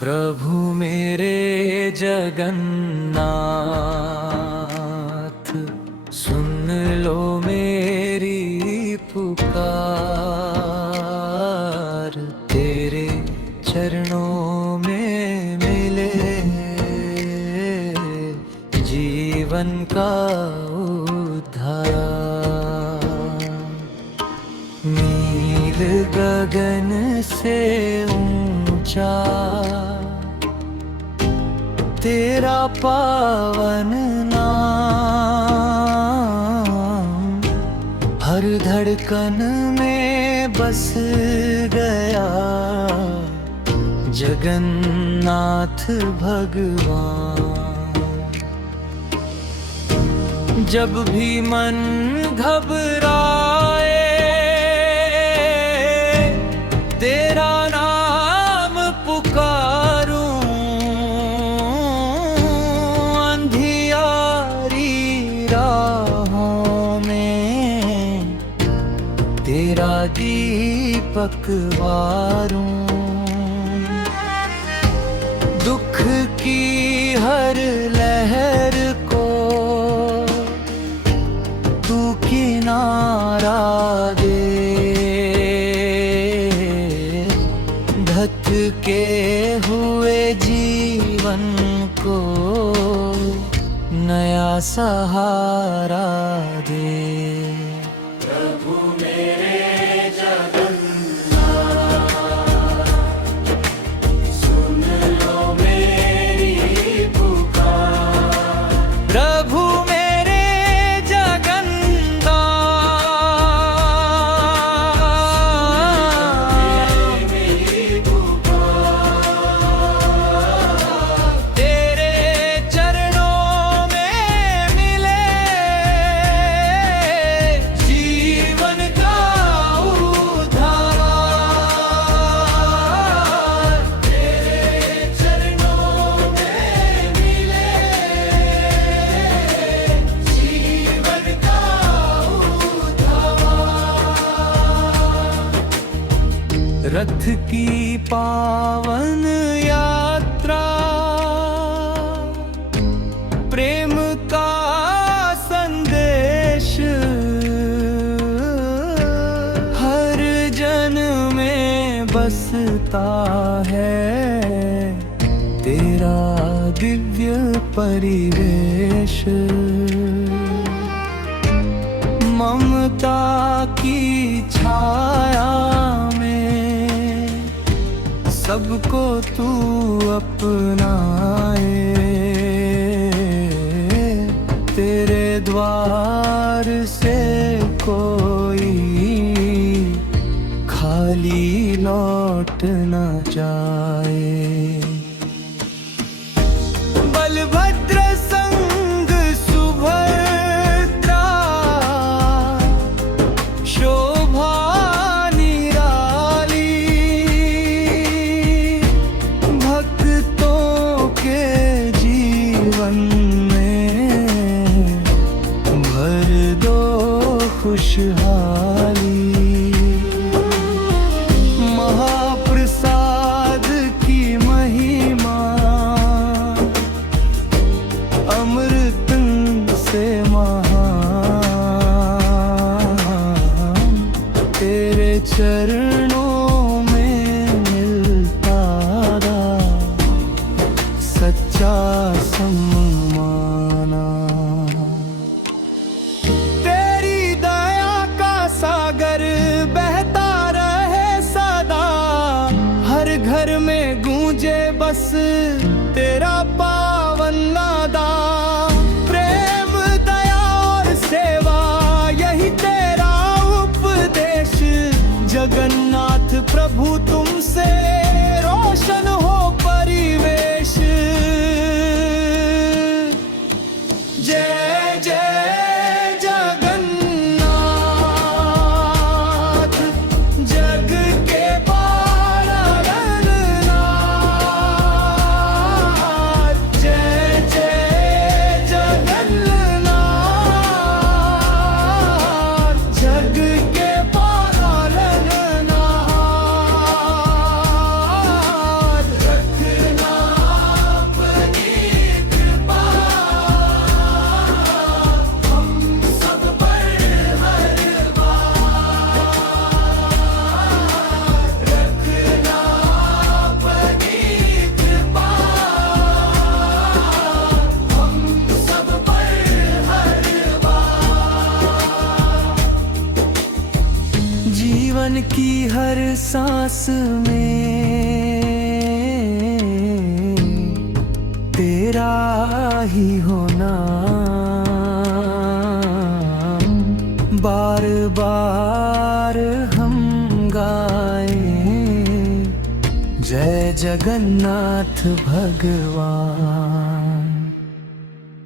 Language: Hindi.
प्रभु मेरे जगन्नाथ, सुन लो मेरी पुकार। तेरे चरणों में मिले जीवन का उद्धार। नील गगन से ऊंचा तेरा पावन नाम, हर धड़कन में बस गया जगन्नाथ भगवान। जब भी मन घबराए तेरा नाम पुकारूं, अंधियारी राहों में तेरा दीपक बारूं। दुख की हर लहर को तू किनारा दे, के हुए जीवन को नया सहारा दे। प्रभु मेरे जगन्नाथ, सुन लो मेरी पुकार। प्रभु मेरे रथ की पावन यात्रा, प्रेम का संदेश हर जन में बसता है। तेरा दिव्य परिवेश ममता की छाया सबको तू अपनाए। तेरे द्वार से कोई खाली लौट न जाए। बलभद्र संग सुभद्रा, शोभा खुशहाली। महाप्रसाद की महिमा अमृत से महान, तेरे चरणों में मिलता सच्चा सम्माना। सागर बहता रहे सदा, हर घर में गूंजे बस तेरा पावन नादा। प्रेम दया और सेवा यही तेरा उपदेश, जगन्नाथ प्रभु तुमसे रोशन हो परिवेश। जय जय जीवन की हर सांस में तेरा ही होना, बार बार हम गाए जय जगन्नाथ भगवान।